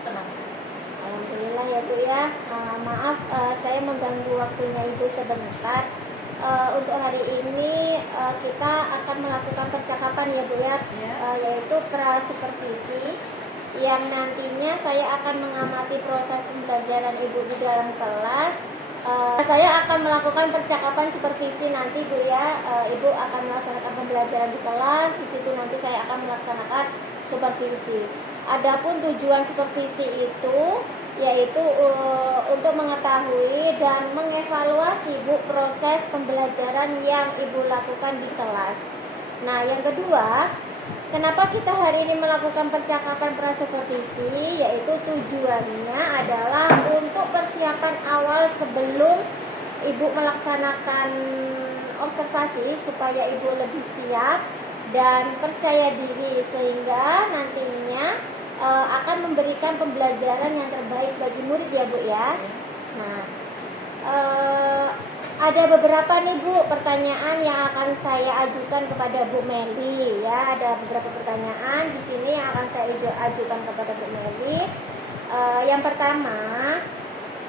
senang. Alhamdulillah ya Bu ya. Maaf saya mengganggu waktunya Ibu sebentar. Untuk hari ini kita akan melakukan percakapan ya Bu ya, Ya. yaitu pra-supervisi yang nantinya saya akan mengamati proses pembelajaran Ibu di dalam kelas. Saya akan melakukan percakapan supervisi nanti Bu ya. Ibu akan melaksanakan pembelajaran di kelas, di situ nanti saya akan melaksanakan supervisi. Adapun tujuan supervisi itu yaitu untuk mengetahui dan mengevaluasi Bu proses pembelajaran yang Ibu lakukan di kelas. Nah, yang kedua, kenapa kita hari ini melakukan percakapan pra-supervisi, yaitu tujuannya adalah untuk persiapan awal sebelum Ibu melaksanakan observasi supaya Ibu lebih siap dan percaya diri sehingga nantinya akan memberikan pembelajaran yang terbaik bagi murid ya Bu ya. Nah, ada beberapa nih Bu pertanyaan yang akan saya ajukan kepada Bu Meli ya. Ada beberapa pertanyaan di sini yang akan saya ajukan kepada Bu Meli. Yang pertama,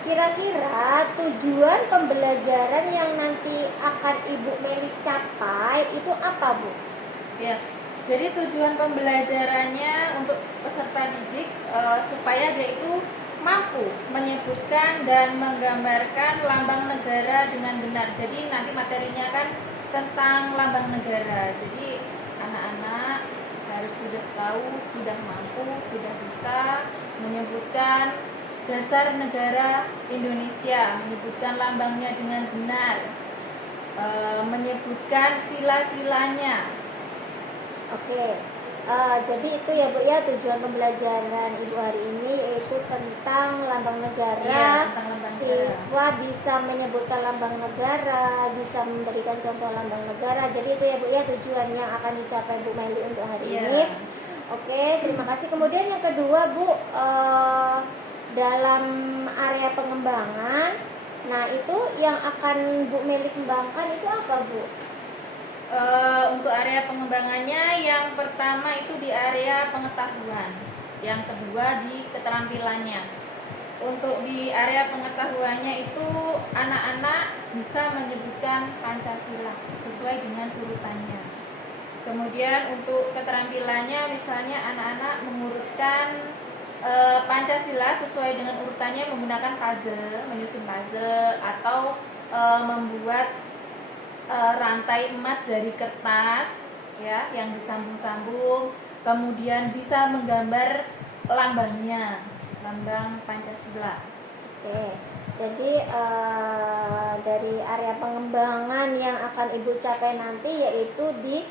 kira-kira tujuan pembelajaran yang nanti akan Ibu Meli capai itu apa Bu? Ya. Jadi tujuan pembelajarannya untuk peserta didik supaya dia itu mampu menyebutkan dan menggambarkan lambang negara dengan benar. Jadi nanti materinya kan tentang lambang negara. Jadi anak-anak harus sudah tahu, sudah mampu, sudah bisa menyebutkan dasar negara Indonesia, menyebutkan lambangnya dengan benar, menyebutkan sila-silanya. Oke, jadi itu ya Bu ya tujuan pembelajaran Ibu hari ini, yaitu tentang lambang negara. Iya, tentang lambang negara. Siswa bisa menyebutkan lambang negara, bisa memberikan contoh lambang negara. Jadi itu ya Bu ya tujuan yang akan dicapai Bu Meli untuk hari Iya. ini. Oke, terima kasih. Kemudian yang kedua Bu, dalam area pengembangan, nah itu yang akan Bu Meli kembangkan itu apa Bu? Untuk area pengembangannya, yang pertama itu di area pengetahuan, yang kedua di keterampilannya. Untuk di area pengetahuannya itu anak-anak bisa menyebutkan Pancasila sesuai dengan urutannya. Kemudian untuk keterampilannya, misalnya anak-anak mengurutkan Pancasila sesuai dengan urutannya menggunakan puzzle, menyusun puzzle, atau membuat rantai emas dari kertas ya yang disambung-sambung, kemudian bisa menggambar lambangnya, lambang Pancasila. Oke, jadi dari area pengembangan yang akan Ibu capai nanti yaitu di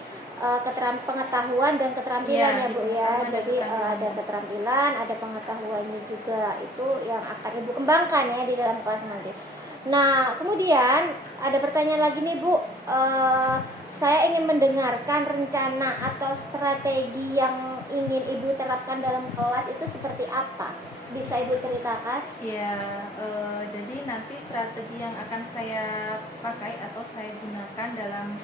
pengetahuan dan keterampilan ya Bu ya. Jadi ada keterampilan, ada pengetahuannya juga, itu yang akan Ibu kembangkan ya di dalam kelas nanti. Nah, kemudian ada pertanyaan lagi nih Bu. Saya ingin mendengarkan rencana atau strategi yang ingin Ibu terapkan dalam kelas itu seperti apa? Bisa Ibu ceritakan? Ya, jadi nanti strategi yang akan saya pakai atau saya gunakan dalam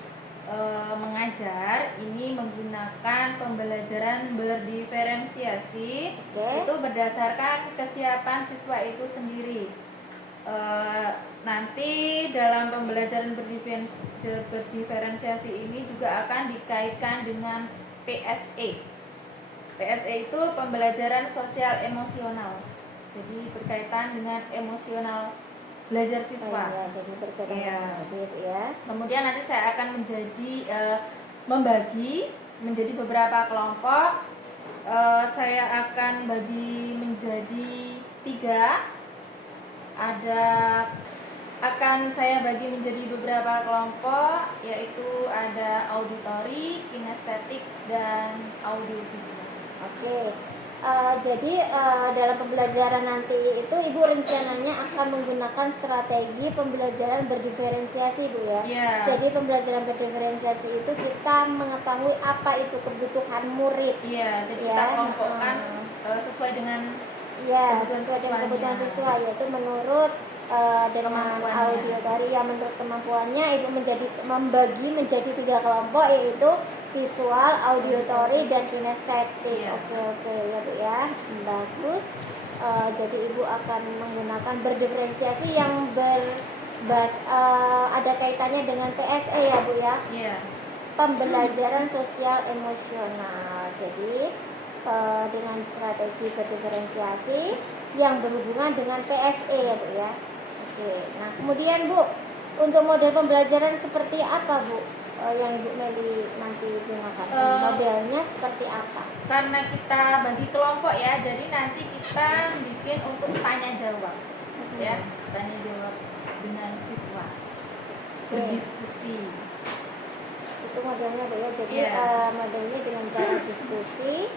mengajar ini menggunakan pembelajaran berdiferensiasi. Itu berdasarkan kesiapan siswa itu sendiri. Nanti dalam pembelajaran berdiferensiasi ini juga akan dikaitkan dengan PSE. PSE itu pembelajaran sosial emosional. Jadi berkaitan dengan emosional belajar siswa. Jadi berkaitan ya. Kemudian nanti saya akan membagi menjadi beberapa kelompok. Saya akan bagi menjadi 3. Akan saya bagi menjadi beberapa kelompok, yaitu ada auditori, kinestetik, dan audiovisual. Oke. Jadi dalam pembelajaran nanti itu Ibu rencananya akan menggunakan strategi pembelajaran berdiferensiasi Bu ya. Jadi pembelajaran berdiferensiasi itu kita mengetahui apa itu kebutuhan murid. Jadi kita kelompokkan sesuai dengan kebutuhan siswa, yaitu menurut dengan auditori yang menurut kemampuannya Ibu membagi menjadi 3 kelompok, yaitu visual, auditory, dan kinestetik. Iya. Oke ya Bu ya, bagus. Jadi Ibu akan menggunakan berdiferensiasi yang ada kaitannya dengan PSE ya Bu ya, Iya. pembelajaran sosial emosional. Jadi dengan strategi berdiferensiasi yang berhubungan dengan PSE ya Bu ya. Oke. Nah kemudian Bu, untuk model pembelajaran seperti apa Bu yang Ibu Meli nanti gunakan? Modelnya seperti apa? Karena kita bagi kelompok ya, jadi nanti kita bikin untuk tanya jawab, ya, tanya jawab dengan siswa, berdiskusi. Itu modelnya Bu ya. Jadi Iya. modelnya dengan cara diskusi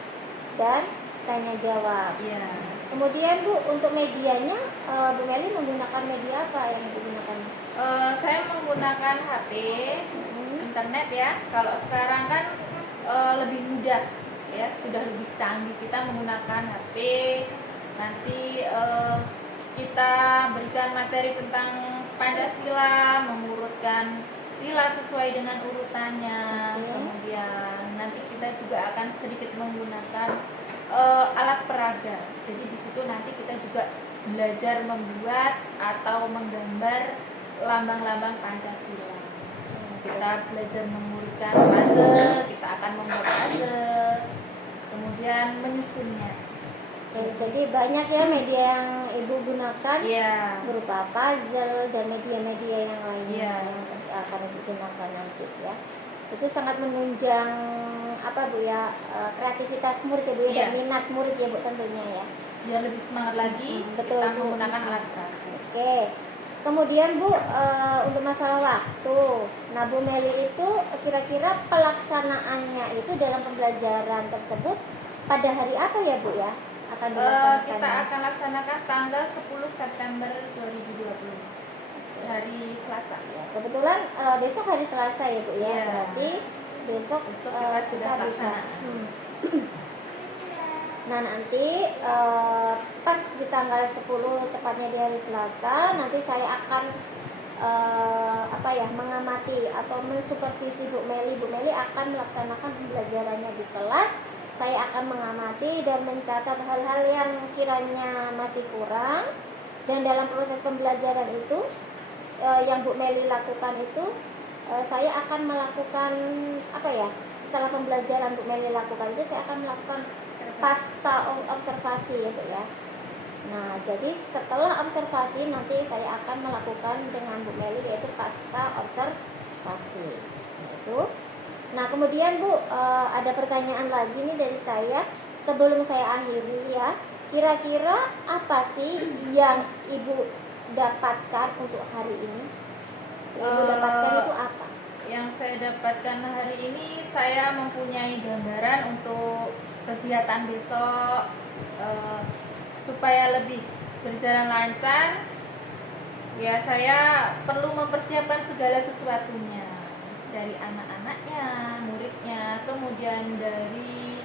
dan tanya jawab. Iya. Kemudian Bu, untuk medianya Bu Meli menggunakan media apa yang digunakan? Saya menggunakan HP, internet ya. Kalau sekarang kan lebih mudah ya, sudah lebih canggih, kita menggunakan HP. Nanti kita berikan materi tentang Pancasila, mengurutkan sila sesuai dengan urutannya. Kemudian nanti kita juga akan sedikit menggunakan alat peraga. Jadi di situ nanti kita juga belajar membuat atau menggambar lambang-lambang Pancasila. Kita belajar mengurutkan puzzle, kita akan membuat puzzle, kemudian menyusunnya. Oke, jadi banyak ya media yang Ibu gunakan, Iya. berupa puzzle dan media-media yang lainnya Iya. yang akan digunakan nanti ya. Itu sangat menunjang apa Bu ya, kreativitas murid ya Bu ya, Iya. dan minat murid ya Bu tentunya ya. Biar lebih semangat lagi, Betul, kita Bu. menggunakan alat peraga. Oke. Kemudian Bu, untuk masalah waktu, nah Bu Meli itu kira-kira pelaksanaannya itu dalam pembelajaran tersebut pada hari apa ya Bu ya? Akan dilaksanakan? Kita akan laksanakan tanggal 10 September 2020, hari Selasa. Ya, kebetulan besok hari Selasa ya Bu ya, Iya. berarti besok, Besok kita sudah bisa. laksanakan. Nah nanti pas di tanggal 10 tepatnya di hari Selasa, nanti saya akan mengamati atau mensupervisi Bu Meli. Bu Meli akan melaksanakan pembelajarannya di kelas. Saya akan mengamati dan mencatat hal-hal yang kiranya masih kurang. Dan dalam proses pembelajaran itu yang Bu Meli lakukan itu, saya akan melakukan setelah pembelajaran Bu Meli lakukan itu, saya akan melakukan pasca observasi ya Bu ya. Nah jadi setelah observasi nanti saya akan melakukan dengan Bu Meli yaitu pasca observasi itu. Nah kemudian Bu, ada pertanyaan lagi nih dari saya sebelum saya akhiri ya. Kira-kira apa sih yang Ibu dapatkan untuk hari ini? Ibu dapatkan itu apa? Yang saya dapatkan hari ini, saya mempunyai gambaran untuk kegiatan besok, supaya lebih berjalan lancar. Ya saya perlu mempersiapkan segala sesuatunya, dari anak-anaknya, muridnya, kemudian dari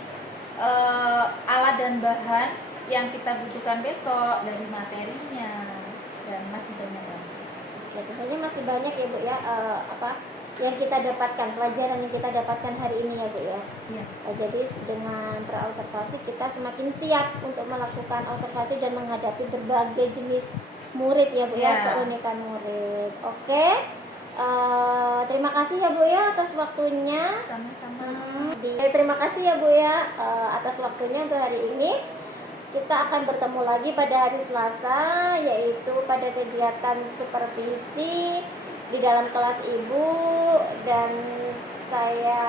alat dan bahan yang kita butuhkan besok, dari materinya, dan masih banyak lagi. Ya tentunya masih banyak ya Bu ya, yang kita dapatkan, pelajaran yang kita dapatkan hari ini ya Bu ya. Ya. Jadi dengan praobservasi kita semakin siap untuk melakukan observasi dan menghadapi berbagai jenis murid ya Bu ya, Ya. keunikan murid. Oke, terima kasih ya Bu ya atas waktunya. Sama-sama. Terima kasih ya Bu ya atas waktunya untuk hari ini. Kita akan bertemu lagi pada hari Selasa, yaitu pada kegiatan supervisi di dalam kelas Ibu, dan saya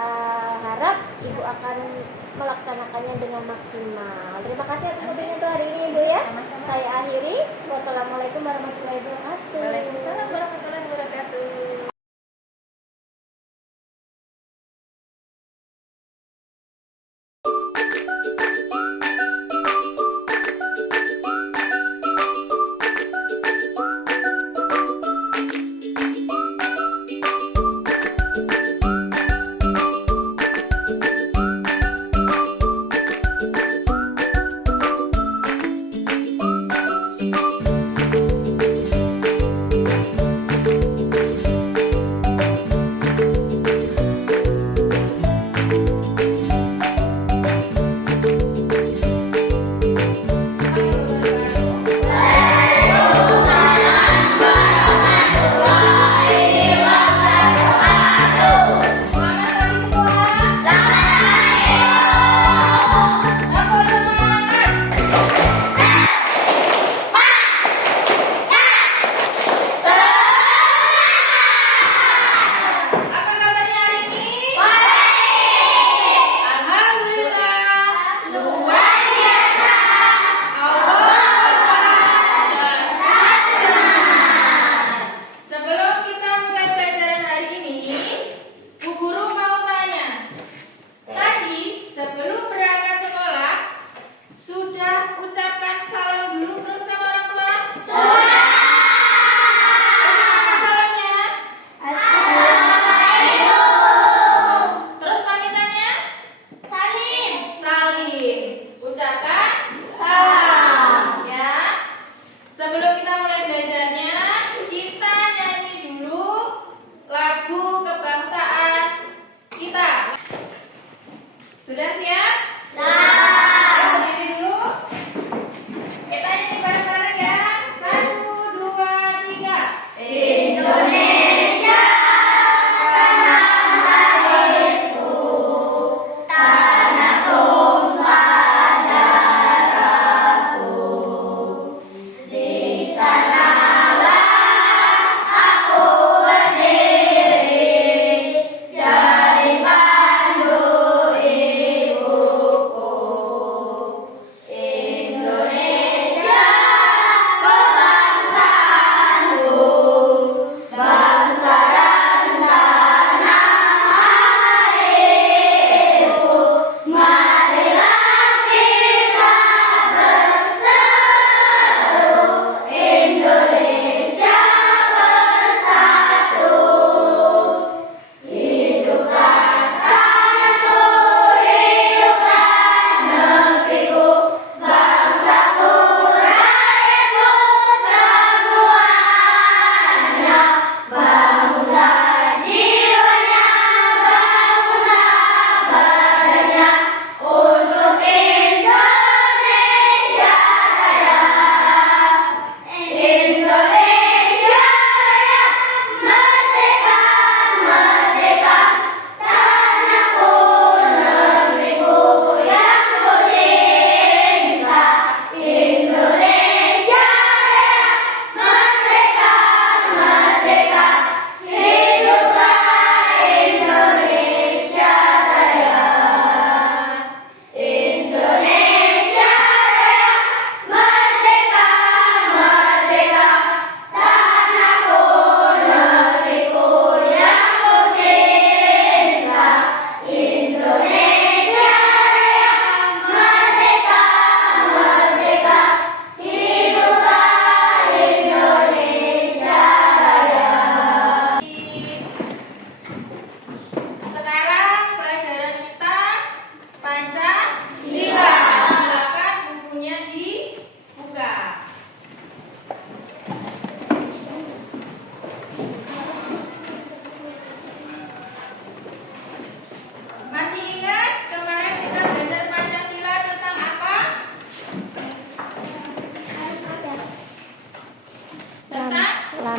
harap Ibu akan melaksanakannya dengan maksimal. Terima kasih atas waktunya untuk hari ini Ibu ya. Sama-sama. Saya akhiri. Wassalamualaikum warahmatullahi wabarakatuh. Waalaikumsalam warahmatullahi wabarakatuh.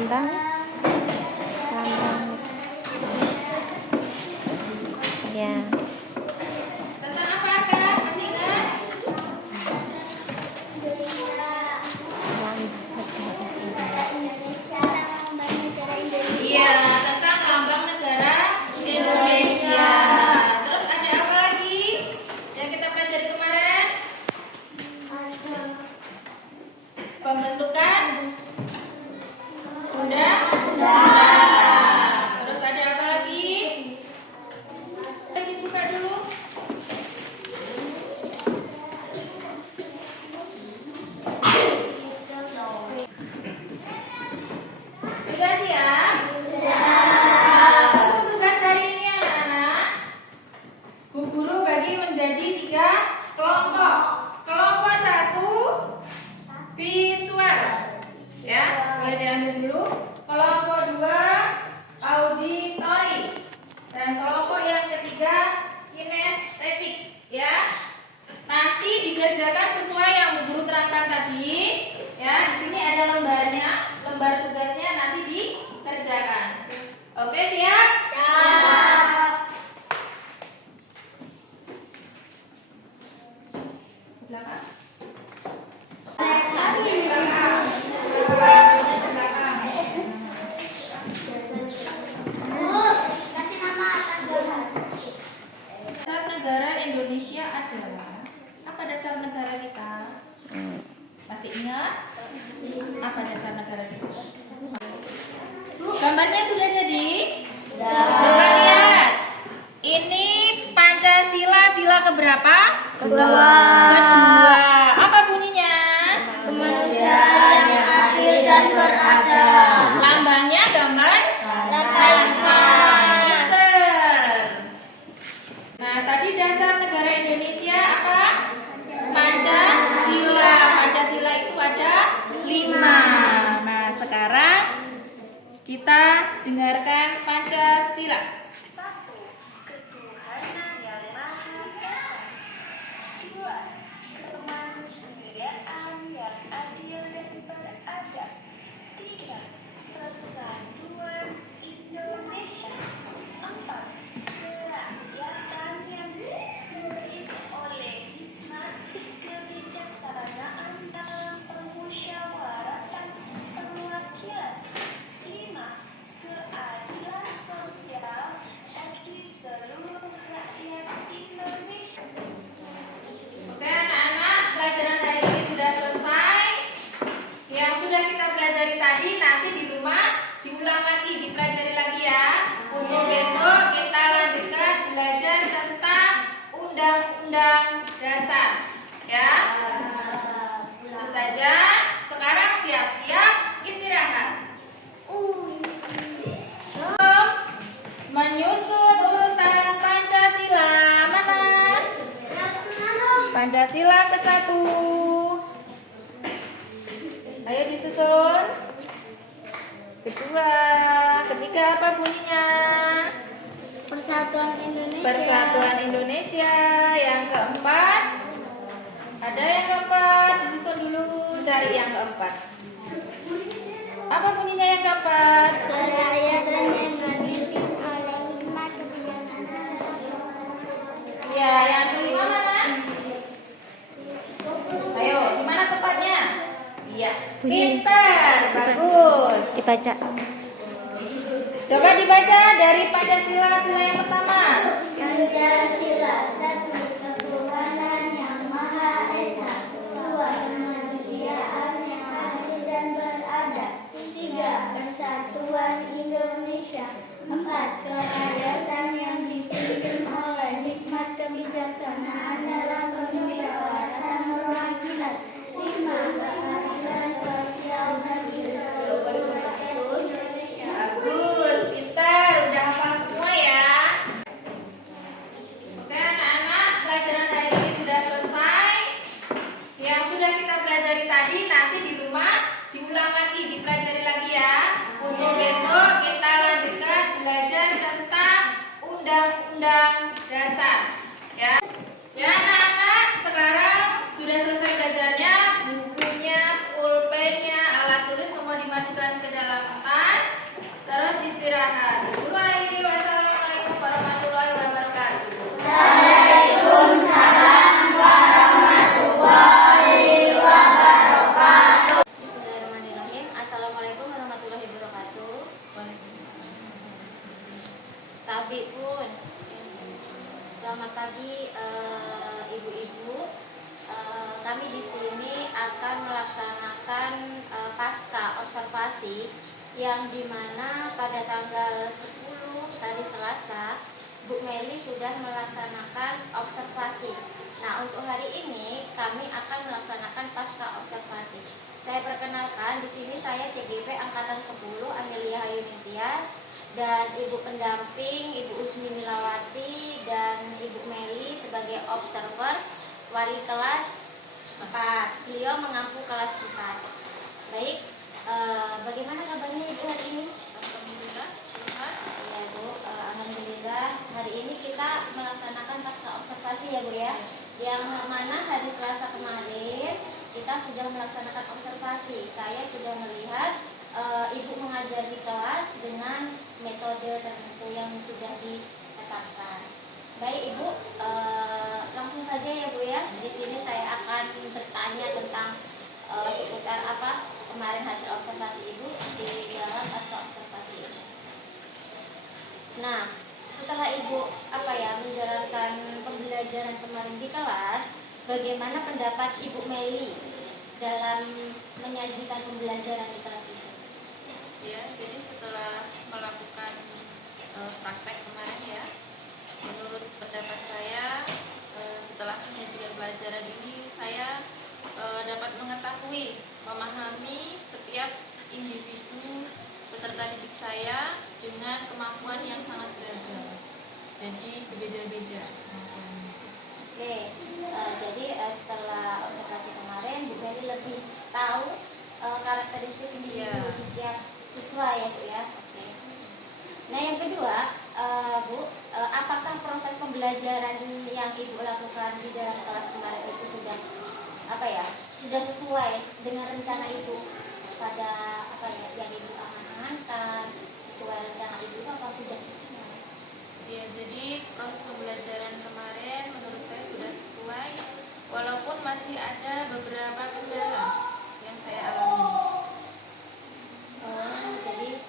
lambang ya. Tentang apa Arka? Masih ingat? Iya, tentang lambang negara Indonesia. Terus ada apa lagi yang kita pelajari kemarin? Pembentukan undang-undang. Terus ada apa lagi? Dibuka dulu. Sudah siap? Untuk tugas hari ini anak-anak, Bu Guru bagi menjadi 3 kelompok. Kelompok 1 visual, ya, boleh diambil dulu. Kelompok 2 auditori, dan kelompok yang ketiga kinestetik, ya. Nanti dikerjakan sesuai yang Bu Guru terangkan tadi, ya. Di sini ada lembarnya, lembar tugasnya nanti dikerjakan. Oke, siap? Belakang. Dasar negara Indonesia adalah apa dasar negara kita? Masih ingat? Apa dasar negara kita? Gambarnya sudah jadi? Coba lihat. Ini Pancasila, sila keberapa? Kedua. Apa bunyinya? Kemanusiaan yang adil dan beradab. Lambangnya gambar Lengkap. Pinter. Nah, tadi dasar negara Indonesia apa? Pancasila. Pancasila itu ada 5. Nah, sekarang kita dengarkan Pancasila. Satu, ketuhanan yang maha esa. Dua, kemanusiaan yang adil dan beradab. Tiga, persatuan Indonesia. Empat, kerakyatan yang dipimpin oleh hikmat, kebijaksanaan dalam permusyawaratan perwakilan. Lima, keadilan sosial bagi seluruh rakyat Indonesia. Oke, anak-anak, pelajaran hari ini sudah selesai. Yang sudah kita pelajari tadi nanti di rumah diulang lagi, dipelajari lagi ya. Untuk besok kita lanjutkan belajar tentang undang-undang dasar. Ya. Itu saja. Sekarang siap-siap istirahat. Menyusun urutan Pancasila. Mana? Pancasila ke-1. Ayo disusun. Kedua, ketiga apa bunyinya? Persatuan Indonesia. Persatuan Indonesia. Yang keempat, ada yang keempat, disusun dulu, cari yang keempat. Apa bunyinya yang keempat? Kerakyatan yang dipimpin oleh hikmat, kebijaksanaan. Ya, yang kelima mana? Ayo, di mana tempatnya? Iya, pintar, bagus. Dibaca. Coba dibaca dari Pancasila sila yang pertama. Pancasila. 1. Ketuhanan yang maha esa. 2. Kemanusiaan yang adil dan beradab. 3. Persatuan Indonesia. 4. Kerakyatan yang dipimpin oleh hikmat, kebijaksanaan dalam permusyawaratan perwakilan. 5. Keadilan sosial bagi seluruh rakyat Indonesia. Bagus, pintar, udah hafal semua ya. Oke, anak-anak, pelajaran hari ini sudah selesai. Yang sudah kita pelajari tadi nanti di rumah diulang lagi, dipelajari lagi ya. Untuk besok kita lanjutkan belajar tentang undang-undang dasar. Ya. Ya, anak-anak, sekarang sudah selesai belajarnya, bukunya, pulpennya, alat tulis semua dimasukkan ke dalam tas. didik yang dimana pada tanggal 10 hari Selasa Bu Meli sudah melaksanakan observasi. Nah, untuk hari ini kami akan melaksanakan pasca observasi. Saya perkenalkan, di sini saya CGP angkatan 10 Amelia Hayuning Tias dan Ibu pendamping Ibu Usmi Milawati dan Ibu Meli sebagai observer wali kelas 4. Beliau mengampu kelas 4. Baik, bagaimana kabarnya Ibu hari ini? Alhamdulillah, sehat. Ya Bu, alhamdulillah hari ini kita melaksanakan pasca observasi ya Bu ya. Yang mana hari Selasa kemarin kita sudah melaksanakan observasi. Saya sudah melihat Ibu mengajar di kelas dengan metode tertentu yang sudah ditetapkan. Baik Ibu, langsung saja ya Bu ya. Di sini saya akan bertanya tentang seputar apa kemarin hasil observasi Ibu di dalam pasca observasi ini. Nah, setelah Ibu menjalankan pembelajaran kemarin di kelas, bagaimana pendapat Ibu Meli dalam menyajikan pembelajaran di kelas itu? Ya, jadi setelah melakukan praktek kemarin ya, menurut pendapat saya setelah menyajikan pelajaran ini saya dapat mengetahui, memahami setiap individu peserta didik saya dengan kemampuan yang sangat beragam. Jadi berbeda-beda kemampuannya. Oke, jadi setelah observasi kemarin Bu Meli lebih tahu karakteristik individu di setiap siswa ya Bu ya. Oke. Nah yang kedua, Bu, apakah proses pembelajaran yang Ibu lakukan di dalam kelas kemarin itu sudah sesuai dengan rencana Ibu pada yang Ibu amankan, sesuai rencana Ibu atau sudah sesuai? Ya, jadi proses pembelajaran kemarin menurut saya sudah sesuai, walaupun masih ada beberapa kendala yang saya alami. Jadi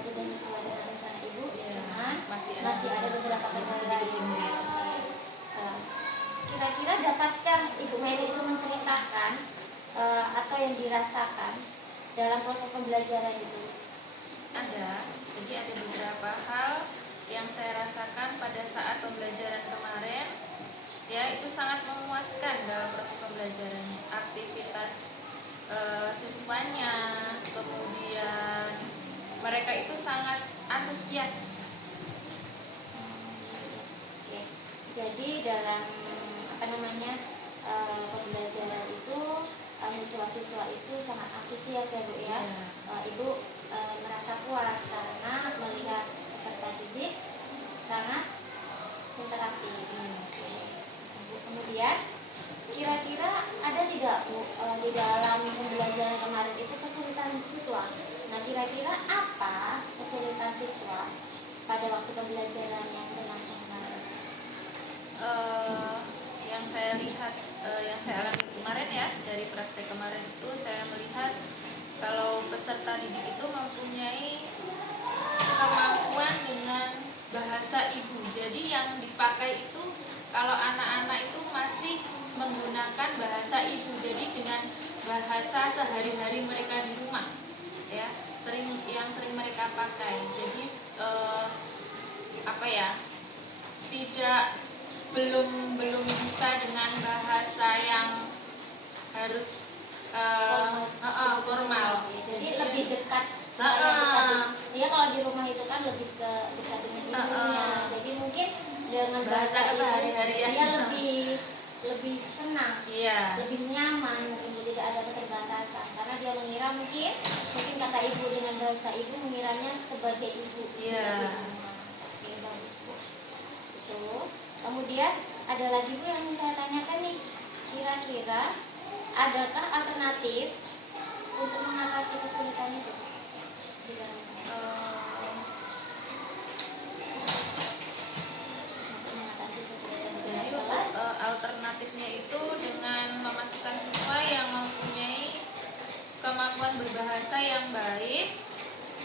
sudah sesuai dengan rencana Ibu, cuman masih ada beberapa kendala sedikit lain. kendala. Kira-kira dapatkah Ibu Meli itu menceritakan atau yang dirasakan dalam proses pembelajaran itu? Ada, jadi ada beberapa hal yang saya rasakan pada saat pembelajaran kemarin, ya itu sangat memuaskan dalam proses pembelajarannya. Aktivitas siswanya, kemudian mereka itu sangat antusias. Oke. Jadi dalam pembelajaran itu siswa-siswa itu sangat antusias ya Bu ya. Ibu merasa puas karena melihat peserta didik sangat interaktif. Kemudian kira-kira ada tidak Bu di dalam pembelajaran kemarin itu kesulitan siswa? Nah kira-kira apa kesulitan siswa pada waktu pembelajaran yang berlangsung kemarin? Yang saya lihat, yang saya alami kemarin ya, dari praktek kemarin itu saya melihat kalau peserta didik itu mempunyai kemampuan dengan bahasa ibu. Jadi yang dipakai itu kalau anak-anak itu masih menggunakan bahasa ibu, jadi dengan bahasa sehari-hari mereka di rumah ya, yang sering mereka pakai. Jadi belum bisa dengan bahasa yang harus formal. Jadi lebih dekat. Dia kalau di rumah itu kan lebih dekat dengan ibunya. Jadi mungkin dengan bahasa sehari-hari dia lebih senang, lebih nyaman, mungkin tidak ada keterbatasan karena dia mengira mungkin kata ibu dengan bahasa ibu mengiranya sebagai ibu. Oke, bagus Bu. Itu. Kemudian ada lagi Bu yang saya tanyakan nih, kira-kira adakah alternatif untuk mengatasi kesulitan itu di dalam kelas? Alternatifnya itu dengan memasukkan siswa yang mempunyai kemampuan berbahasa yang baik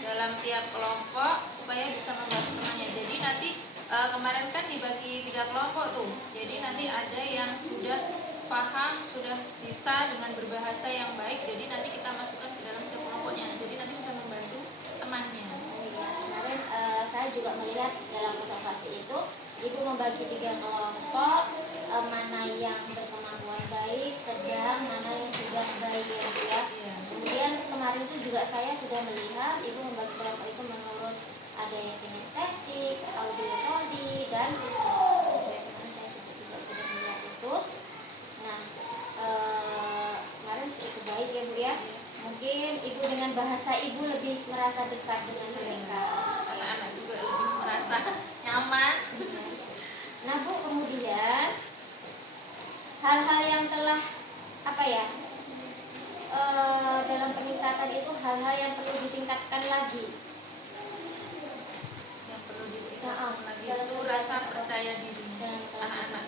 dalam tiap kelompok supaya bisa membantu temannya. Jadi nanti kemarin kan dibagi 3 kelompok tuh. Jadi nanti ada yang sudah paham, sudah bisa dengan berbahasa yang baik. Jadi nanti kita masukkan ke dalam setiap kelompoknya. Jadi nanti bisa membantu juga melihat dalam observasi itu ibu membagi 3 kelompok, mana yang berkemampuan baik, sedang, mana yang sudah baik ya Bu ya. Iya. Kemudian kemarin itu juga saya sudah melihat ibu membagi kelompok itu menurut ada yang kinestetik, audiotodik, dan visual. Ya, kemarin saya sudah melihat itu. Nah, kemarin cukup baik ya Bu ya. Mungkin ibu dengan bahasa ibu lebih merasa dekat dengan mereka. Anak-anak juga lebih merasa nyaman. Nah Bu, kemudian hal-hal yang telah dalam peningkatan itu hal-hal yang perlu ditingkatkan lagi. Yang perlu ditingkatkan lagi itu rasa percaya diri anak-anak.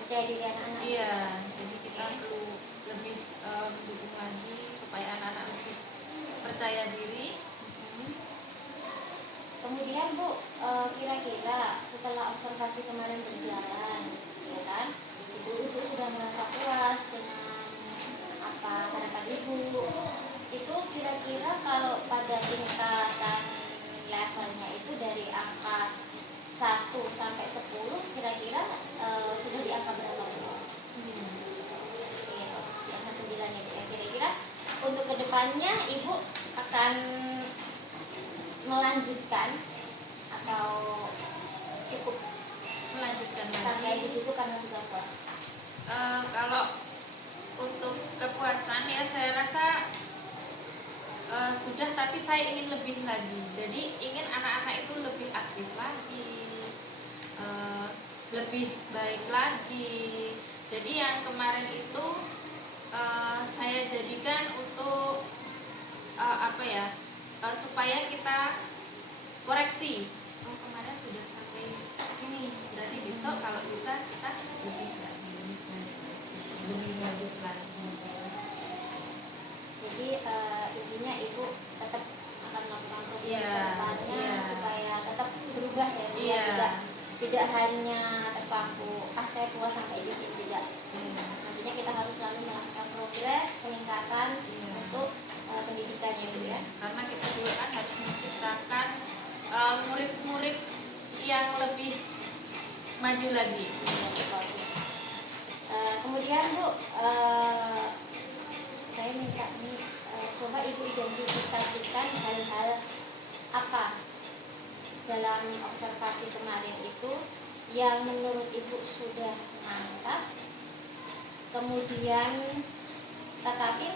Percaya diri anak-anak. Iya, jadi kita perlu lebih mendukung lagi supaya anak-anak lebih percaya diri. Kemudian Bu, kira-kira setelah observasi kemarin berjalan, ya kan, ibu sudah merasa puas dengan apa harapan ibu. Itu kira-kira kalau pada tingkatan levelnya itu dari angka 1 sampai 10, kira-kira sudah di angka berapa Bu? 9. Iya, di angka 9 ya Bu ya. Kira-kira untuk kedepannya ibu akan melanjutkan atau cukup Melanjutkan sampai di lagi. situ karena sudah puas? Kalau untuk kepuasan ya saya rasa sudah, tapi saya ingin lebih lagi. Jadi ingin anak-anak itu lebih aktif lagi, lebih baik lagi. Jadi yang kemarin itu saya jadikan untuk supaya kita koreksi. Oh, kemarin sudah sampai sini, berarti besok kalau bisa kita lebih bagus lagi. Jadi intinya ibu tetap akan melakukan progres Iya, ke depannya iya. supaya tetap berubah ya Bu, Iya. tidak hanya terpaku saya puas sampai di sini, tidak. Iya. Nantinya kita harus selalu melakukan progres peningkatan Iya. untuk pendidikan ya Bu ya. Karena kita juga kan harus menciptakan murid-murid yang lebih maju lagi. Bagus. Kemudian Bu, saya minta nih coba ibu identifikasikan hal-hal apa dalam observasi kemarin itu yang menurut ibu sudah mantap, kemudian tetapi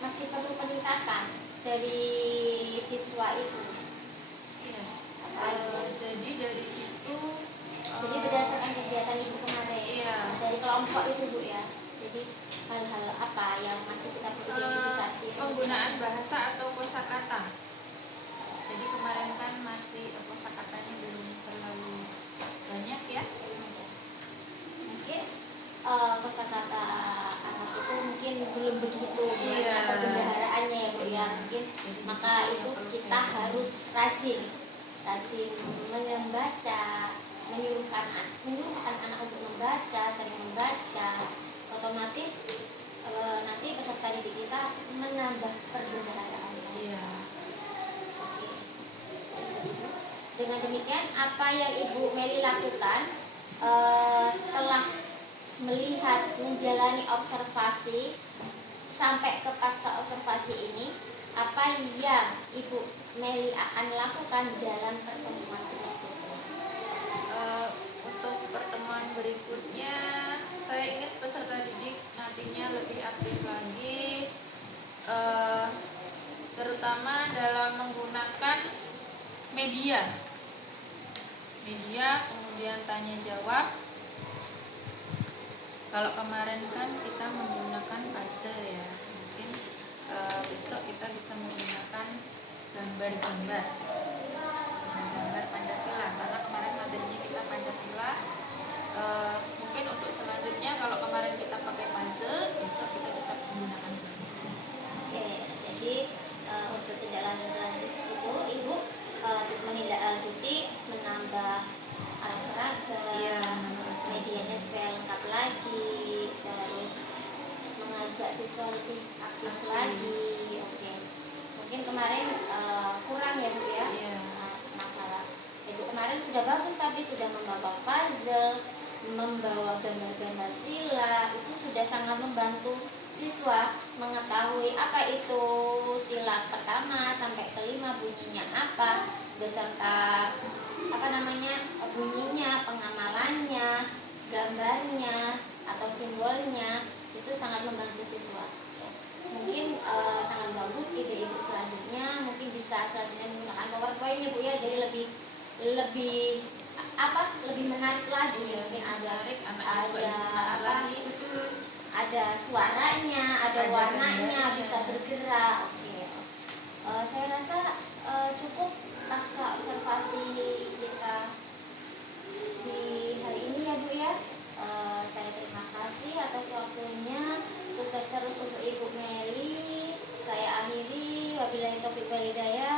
masih perlu peningkatan dari siswa itu. Iya. Apa aja? Jadi dari situ Jadi berdasarkan kegiatan ibu kemarin, iya. dari kelompok itu Bu ya. Jadi hal-hal apa yang masih kita perlu identifikasi? Penggunaan bahasa atau kosakata. Jadi kemarin kan masih kosakatanya belum terlalu banyak ya. Mungkin kosakata anak itu mungkin belum begitu Iya. banyak pembendaharaannya ya Bu ya. Mungkin Jadi maka di situ itu yang perlu kita saya- harus rajin membaca, menyuruhkan anak untuk membaca, sering membaca. Otomatis nanti peserta didik kita menambah perbendaharaannya. Iya. Oke. Dengan demikian apa yang Ibu Meli lakukan setelah melihat menjalani observasi sampai ke pasca observasi ini, apa yang Ibu Meli akan lakukan dalam pertemuan berikutnya? Untuk pertemuan berikutnya saya ingin peserta didik nantinya lebih aktif lagi, terutama dalam menggunakan media, kemudian tanya jawab. Kalau kemarin kan kita menggunakan puzzle ya, mungkin besok kita bisa menggunakan gambar Pancasila, karena kemarin materinya kita Pancasila. Mungkin untuk selanjutnya kalau kemarin kita pakai puzzle, besok kita bisa menggunakan gambar. Oke, jadi untuk tindak lanjut selanjutnya itu Ibu menindaklanjuti menambah alat peraga, Iya. medianya supaya lengkap lagi, terus mengajak siswa lebih aktif lagi. Oke, mungkin kemarin kurang ya Bu ya sudah membawa puzzle, membawa gambar-gambar sila, itu sudah sangat membantu siswa mengetahui apa itu sila pertama sampai kelima bunyinya apa, beserta bunyinya, pengamalannya, gambarnya atau simbolnya, itu sangat membantu siswa. Ya. Mungkin sangat bagus ide ibu selanjutnya, mungkin bisa selanjutnya menggunakan PowerPoint ya Bu ya, jadi lebih menarik lagi. Mungkin ada suaranya, ada warnanya, bisa bergerak. Oke. Saya rasa cukup pasca observasi kita di hari ini ya Bu ya. Saya terima kasih atas waktunya. Sukses terus untuk Ibu Meli. Saya akhiri, wabillahi taufiq wal hidayah.